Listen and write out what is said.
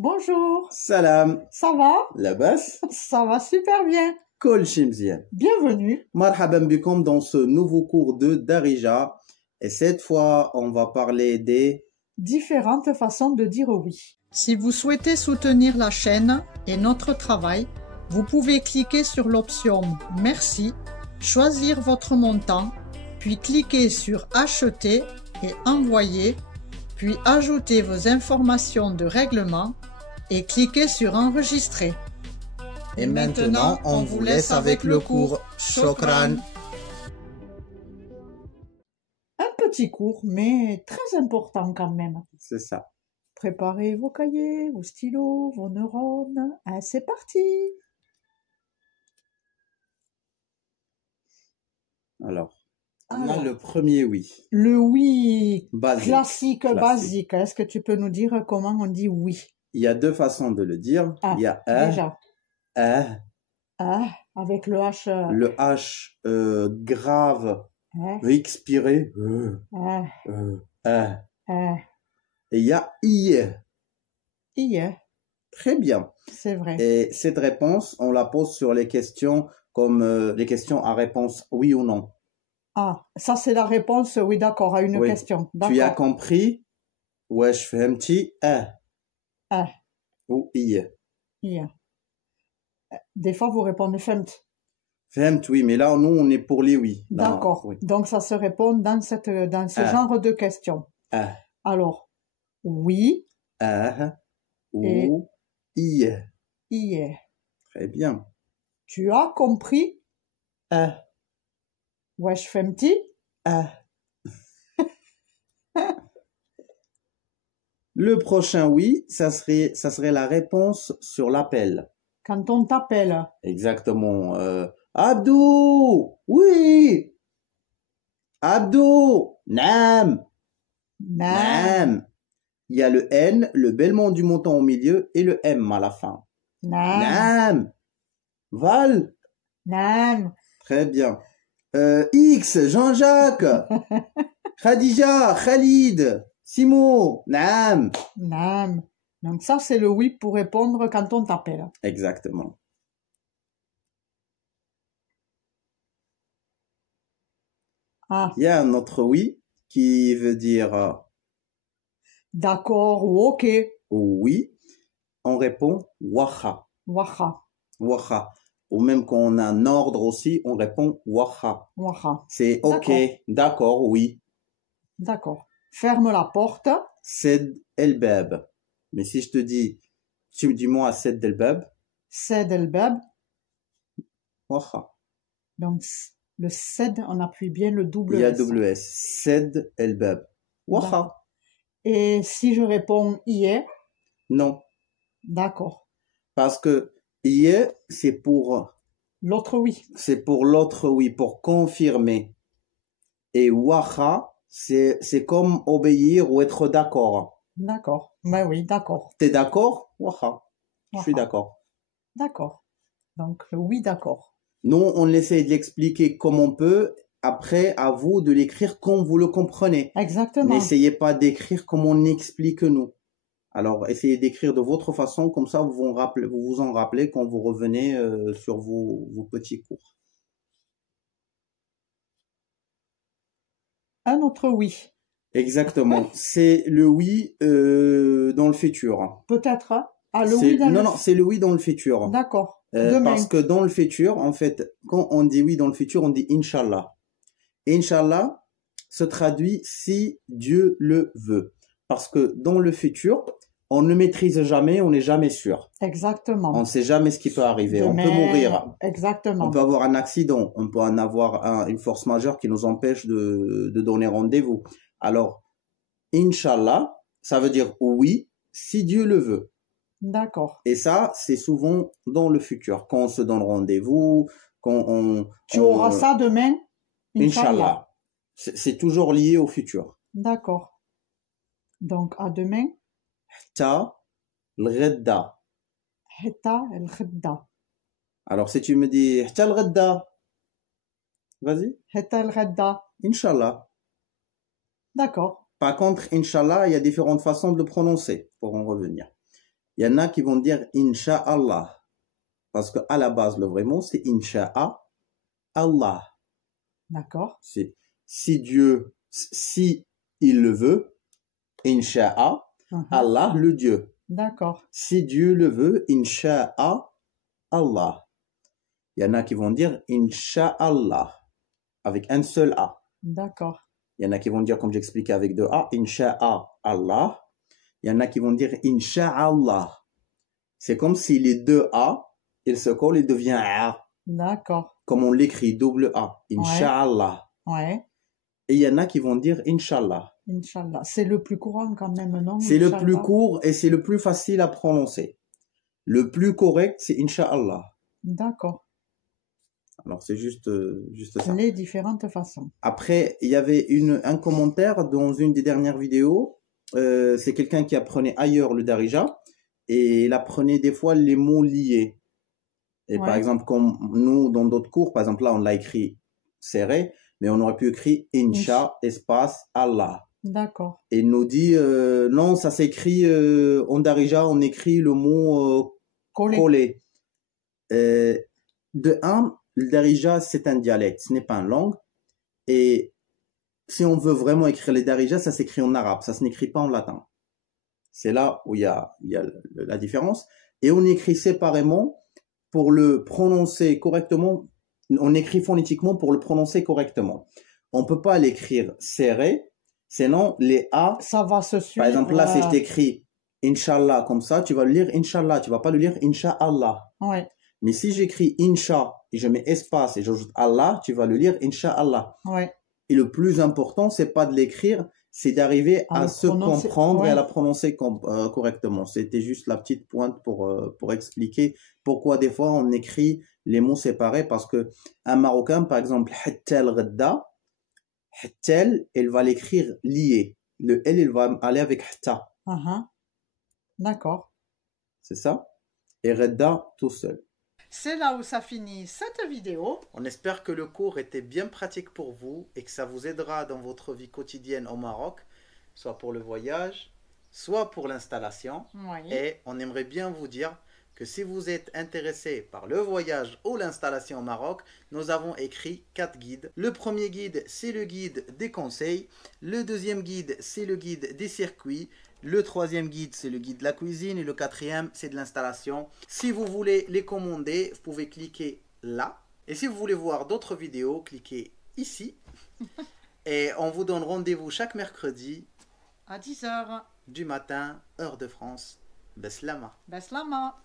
Bonjour, Salam, ça va? labas, Ça va super bien. kol shimzien. Bienvenue. Marhaban bikom dans ce nouveau cours de Darija. Et cette fois, on va parler des... Différentes façons de dire oui. Si vous souhaitez soutenir la chaîne et notre travail, vous pouvez cliquer sur l'option Merci, choisir votre montant, puis cliquer sur Acheter et Envoyer, puis ajouter vos informations de règlement et cliquer sur Enregistrer. Et maintenant, on vous laisse avec le cours. Shokran. Un petit cours, mais très important quand même. C'est ça. Préparez vos cahiers, vos stylos, vos neurones. Ah, c'est parti! Alors, on a Alors, le premier oui. le oui Basique. classique, basique. Est-ce que tu peux nous dire comment on dit oui? Il y a deux façons de le dire. Ah, Il y a déjà. a, Avec le H. le H grave, expiré. Ah, Et il y a I. hier, Très bien. c'est vrai. Et cette réponse, on la pose sur les questions comme les questions à réponse oui ou non. Ah, ça c'est la réponse, oui, d'accord, à une Oui. question. Tu as D'accord. compris? Wesh fahmti? Ah, Ou I. hier. Des fois, vous répondez femt. Fahamt, oui, mais là, nous, on est pour les oui. Là, D'accord. oui. Donc, ça se répond dans ce genre de questions. Alors, oui, Ou I. hier. Très bien. Tu as compris? Wesh femti? Le prochain oui, ça serait la réponse sur l'appel. Quand on t'appelle. Exactement. Abdou! Oui! Abdou! Nam! Nam! Il y a le N, le bêlement du montant au milieu et le M à la fin. Nam. Nam! Val! Nam. Très bien. X, Jean-Jacques! Khadija, Khalid! Simo! Nam! Nam. Donc ça, c'est le oui pour répondre quand on t'appelle. Exactement. Ah, Il y a un autre oui qui veut dire d'accord ou ok. oui. On répond waha. Waha. Waha. Ou même quand on a un ordre aussi, on répond waha. Waha. C'est ok, d'accord, oui. D'accord. Ferme la porte. Sed el bab. Mais si je te dis, tu me dis moi sed el bab, Sed el bab. waha. Donc, le sed, on appuie bien le double Il y a S. double S. Sed el bab. Waha. Et si je réponds hier? Non. D'accord. Parce que hier, c'est pour l'autre oui. C'est pour l'autre oui, pour confirmer. Et waha, c'est comme obéir ou être d'accord. D'accord. Ben oui, d'accord. T'es d'accord? Waha. Je suis d'accord. D'accord. Donc, oui, d'accord. Nous, on essaie de l'expliquer comme on peut. Après, à vous de l'écrire comme vous le comprenez. Exactement. N'essayez pas d'écrire comme on explique nous. Alors, essayez d'écrire de votre façon, comme ça vous vous en rappelez quand vous revenez sur vos petits cours. Un autre oui. Exactement. C'est le oui dans le futur. Peut-être. Ah, le oui dans non, c'est le oui dans le futur. D'accord. Parce que dans le futur, en fait, quand on dit oui dans le futur, on dit Inch'Allah. Inch'Allah se traduit si Dieu le veut. Parce que dans le futur, on ne maîtrise jamais, on n'est jamais sûr. Exactement. On ne sait jamais ce qui peut arriver. On peut mourir. Exactement. On peut avoir un accident. On peut en avoir une force majeure qui nous empêche de donner rendez-vous. Alors, Inch'Allah, ça veut dire oui, si Dieu le veut. D'accord. Et ça, c'est souvent dans le futur. Quand on se donne rendez-vous, quand on... Tu auras ça demain? Inch'Allah. C'est toujours lié au futur. D'accord. Donc, à demain. Ta l'ghadda. Heta el ghadda. Alors, si tu me dis ta l'ghadda, vas-y. Heta el ghadda. Inch'Allah. D'accord. Par contre, Inch'Allah, il y a différentes façons de le prononcer pour en revenir. Il y en a qui vont dire Inch'Allah. Parce que à la base, le vrai mot, c'est Incha'a Allah. D'accord. C'est si Dieu, si il le veut, Incha'a Allah, le Dieu. D'accord. Si Dieu le veut, Incha'a Allah. Il y en a qui vont dire Inch'Allah, avec un seul A. D'accord. Il y en a qui vont dire, comme j'expliquais, avec deux A, Incha'a Allah. Il y en a qui vont dire Incha'Allah. C'est comme si les deux A, ils se collent et deviennent A. D'accord. Comme on l'écrit, double A. Inch'Allah. Ouais. Et il y en a qui vont dire Inch'Allah. Inch'Allah. C'est le plus courant quand même, non? C'est le plus court et c'est le plus facile à prononcer. Le plus correct, c'est Inch'Allah. D'accord. Alors, c'est juste ça. Les différentes façons. Après, il y avait un commentaire dans une des dernières vidéos. C'est quelqu'un qui apprenait ailleurs le Darija. Et il apprenait des fois les mots liés. Et par exemple, comme nous, dans d'autres cours, par exemple, là, on l'a écrit serré, mais on aurait pu écrire Incha, espace, Allah. D'accord. Et il nous dit, non, ça s'écrit, en Darija, on écrit le mot collé. De un, le Darija, c'est un dialecte, ce n'est pas une langue. Et si on veut vraiment écrire les Darija, ça s'écrit en arabe, ça ne s'écrit pas en latin. C'est là où il y a la différence. Et on écrit séparément pour le prononcer correctement. On écrit phonétiquement pour le prononcer correctement. On ne peut pas l'écrire serré, sinon les A, ça va se suivre. Par exemple, là, si je t'écris Inch'Allah comme ça, tu vas le lire Inch'Allah, tu ne vas pas le lire Inch'Allah. Ouais. Mais si j'écris Incha et je mets espace et j'ajoute Allah, tu vas le lire Inch'Allah. Ouais. Et le plus important, c'est pas de l'écrire, c'est d'arriver à se comprendre et à la prononcer correctement. C'était juste la petite pointe pour expliquer pourquoi des fois on écrit les mots séparés, parce que un Marocain, par exemple, Hettel Redda, Hettel, il va l'écrire lié. Le L, il va aller avec Hta. D'accord. C'est ça? Et Redda tout seul. C'est là où ça finit cette vidéo. On espère que le cours était bien pratique pour vous et que ça vous aidera dans votre vie quotidienne au Maroc, soit pour le voyage, soit pour l'installation. Oui. Et on aimerait bien vous dire que si vous êtes intéressé par le voyage ou l'installation au Maroc, nous avons écrit 4 guides. Le premier guide, c'est le guide des conseils. Le deuxième guide, c'est le guide des circuits. Le troisième guide, c'est le guide de la cuisine. Et le quatrième, c'est de l'installation. Si vous voulez les commander, vous pouvez cliquer là. Et si vous voulez voir d'autres vidéos, cliquez ici. Et on vous donne rendez-vous chaque mercredi à 10 h du matin, heure de France. Beslama. Beslama.